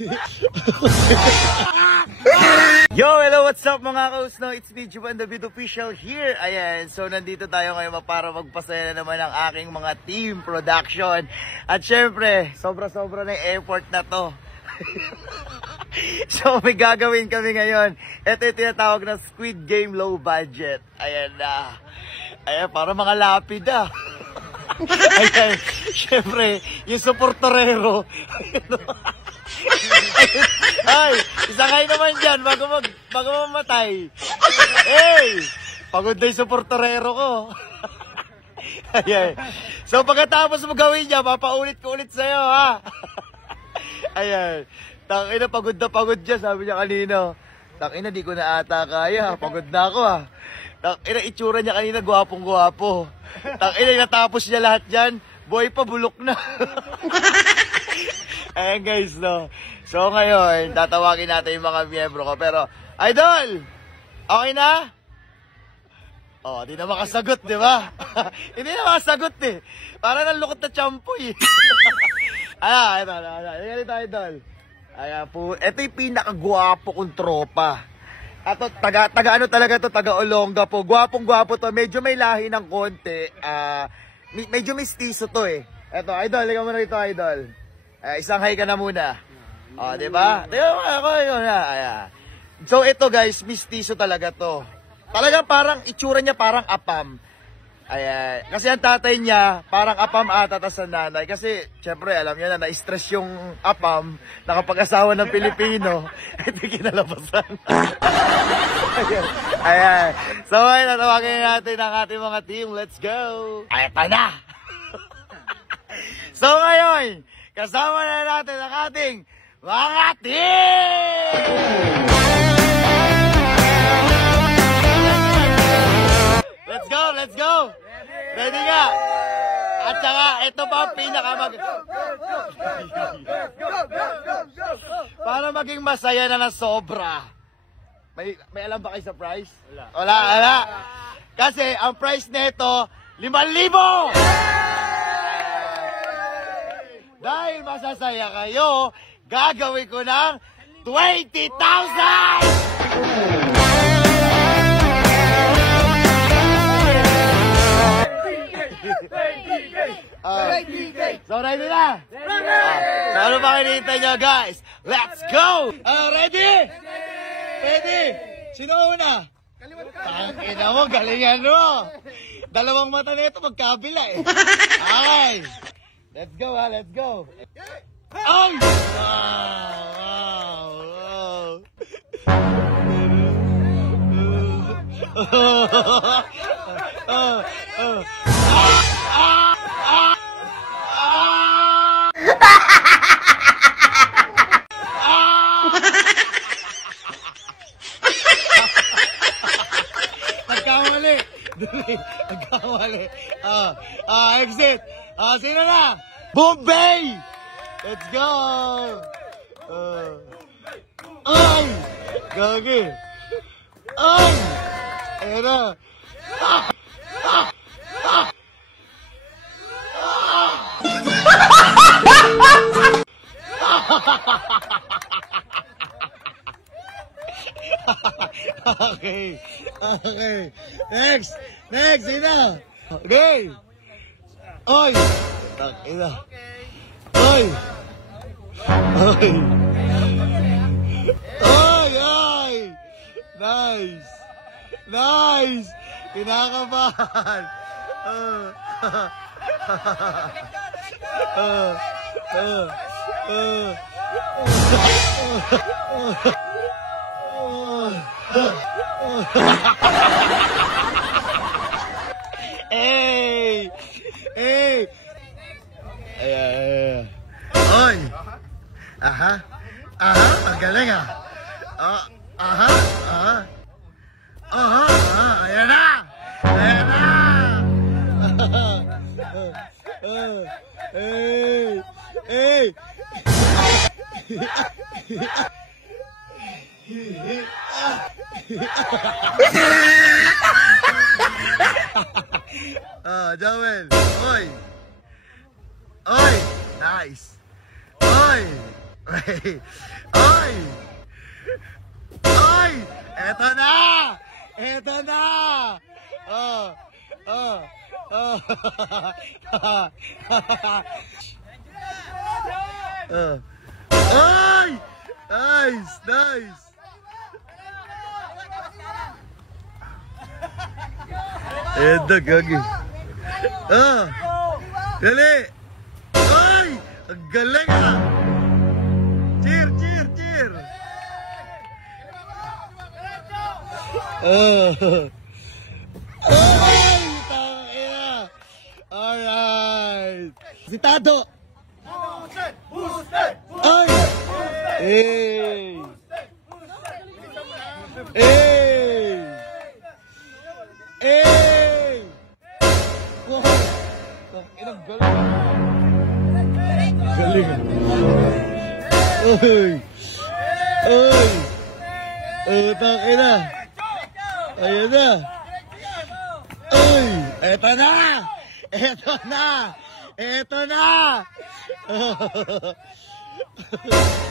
Yo, hello, what's up mga kausno? It's me, Juban David Official here. Ayan, so nandito tayo ngayon para magpasaya na naman ang aking mga team production. At syempre, sobra-sobra na yung effort na to. So may gagawin kami ngayon. Ito yung tinatawag na Squid Game low budget. Ayan na. Ayan, para mga lapid ah. Ayan, syempre, yung supporterero. Ay, isangay naman dyan bago mamatay. Hey, pagod na yung supporterero ko. Ayan. So pagkatapos mo gawin niya, papaulit ko ulit sa'yo ha. Ayan. Tangina, pagod na pagod dyan, sabi niya kanina. Tangina, di ko na ata kaya. Pagod na ako ha. Tangina, itsura niya kanina, gwapong-gwapo. Tangina, natapos niya lahat dyan. Boy pa, bulok na. Ayan guys, no. So ngayon, tatawagin natin yung mga miyembro ko. Pero, Idol! Okay na? Oh, di na makasagot, di ba? Hindi na makasagot eh. Para nang lukot na champoy. Ayan, ito, Idol. Ayan po, ito yung pinakagwapo kong tropa. Ato, taga ano talaga to, taga Olonga po. Gwapong-gwapo to, medyo may lahi ng konti. Medyo mistiso to eh. Ito, Idol, ligaw mo na ito, Idol. Isang hi ka na muna. O, diba? Diba ako yun na. Ayan. So, ito guys, mistiso talaga to. Talagang parang, itsura niya parang apam. Ayan. Kasi ang tatay niya, parang apam ata tas ang nanay. Kasi, syempre, alam niyo na, na-stress yung apam, nakapag-asawa ng Pilipino. Ito kinalabasan. Ayan. Ayan. So, ayun, natawagin natin ang ating mga team. Let's go! Ay, pa na! So, ngayon, kasama na natin ang ating mga team! Let's go! Let's go! Ready nga! At saka, ito pa ang para maging masaya na na sobra. May alam ba kayo sa price? Wala. Kasi, ang price nito, 5,000! Dahil masasaya kayo, gagawin ko ng 20,000! So ready na? So ano ba kinihintay nyo guys? Let's go! Ready? Ready? Sino una? Tangina mo, galingan mo! Dalawang mata na ito magkabila eh. Okay! Let's go ha, let's go! Ay! Nagkamali! Nagkamali! Exit! Sino na? Bombay! Let's go! Ay! Gagi! Ay! Ayan na! Okay. Next! Sino? Okay! Oy! Takina! Oy! Nice! Kinakabahan! Hey! Oy! Aha! Ang galing ah! Ayan na! Joel! Oy! Nice! Oy! Okay. Ay! Ay! Eto na! Eto na! Oh! Oh! Oh! Ay! Nice! Nice! Eto, gagi. Dali! Ay! Ang galing ah! Cheer! Cheer! Cheer! Ay! Tangina! Alright! Si Tado! Ay! Hey! Hey! Hey! Wow! Inang galing! Galing! Ay! Ay! Oh, tangina! Ayan na! Ay! Eto na! Eto na! Eto na!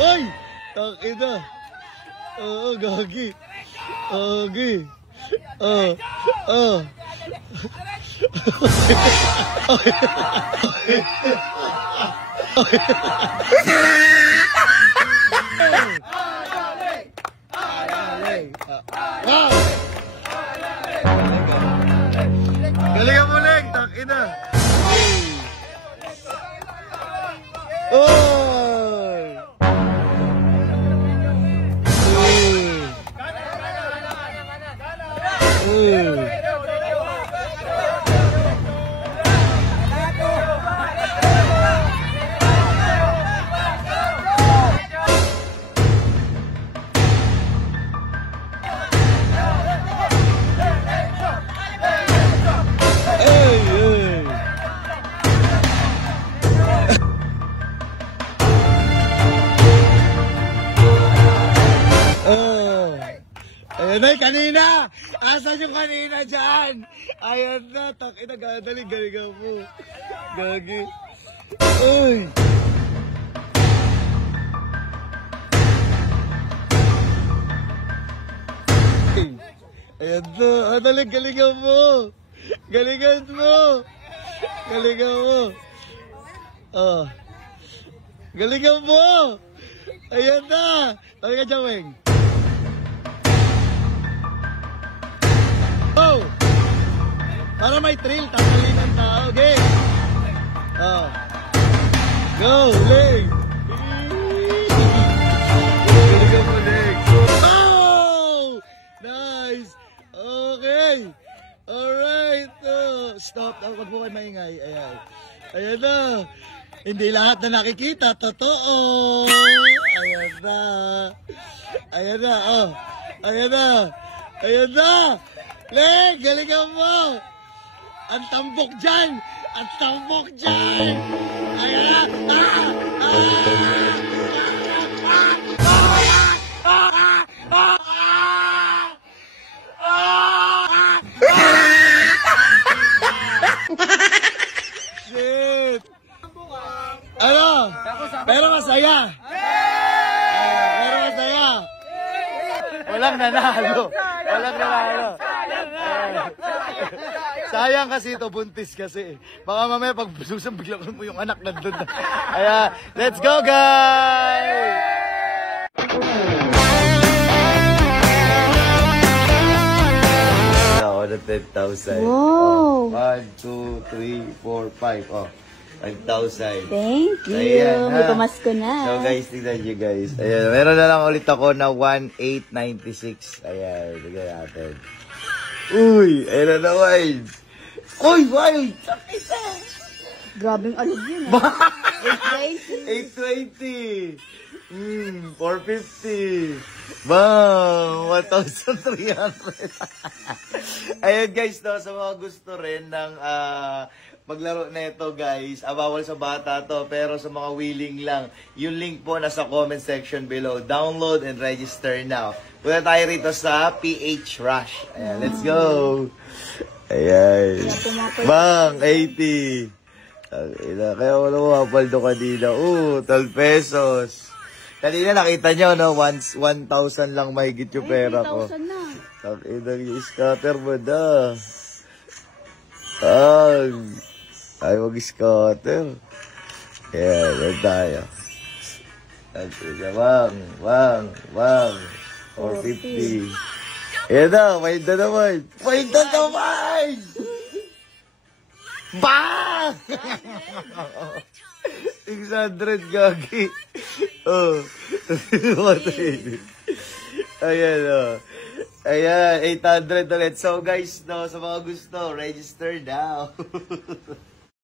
Ay! Tangina! Oo, gagi! Gagi! Galingan mo lang, takina. Oy! Ayan na, kanina! Asan yung kanina dyan? Ayan na, takina, gagaling, galingan mo. Gagi. Uy! Ayan na, adaling, galingan mo. Galingan mo. Galingan mo. Galingan mo. Ayan na. Tabi ka dyan, Weng. Oh! Para may thrill, tanggalin ang tao. Okay. Go, leg! Galingan mo, leg. Oh! Nice! Okay! Alright! Stop. Huwag mo kayo maingay. Ayan. Ayan na. Hindi lahat na nakikita. Totoo. Ayan na. Ayan na. Oh. Ayan na. Ayan na. Leg, galingan mo. Ang tambok dyan. Ang tambok dyan. Ayan na. Shit. Ano? Pero masaya. Pero masaya. Walang nanalo. Walang nanalo. Sayang kasi ito, buntis kasi. Baka mamaya pag susang bigla mo yung anak nandun na. Kaya, let's go guys! Ako na 10,000. Wow! 1, 2, 3, 4, 5. Oh, 5,000. Thank you. Ayan, may pamasko na. So guys, tignan nyo guys. Ayan, meron na lang ulit ako na 1,896. Ayan, tignan natin. Uy, ayan na naman. Uy, wild! Sakit na! Grabing alog yun. 820. 450. Bang! 1,300. Ayan guys, no, sa mga gusto rin ng maglaro na ito guys, bawal sa bata to, pero sa mga willing lang, yung link po nasa comment section below. Download and register now. Punta tayo rito sa PH Rush. Ayan, let's go! Ayan. Bang! 80. Kaya wala mo mapaldo kanina. 12 pesos. Kanina nakita nyo, no? Once, 1,000 lang mahigit yung pera ko. 3,000 na. Takinang yung scatter mo na. Ay, mag-scatter. Ayan, yan tayo. Wang. 450. Ayan na, may na naman. May na naman! Bang! 600 gagi. Oh. Ayan, oh. Ayan, 800 ulit. So guys, no, sa mga gusto, register now.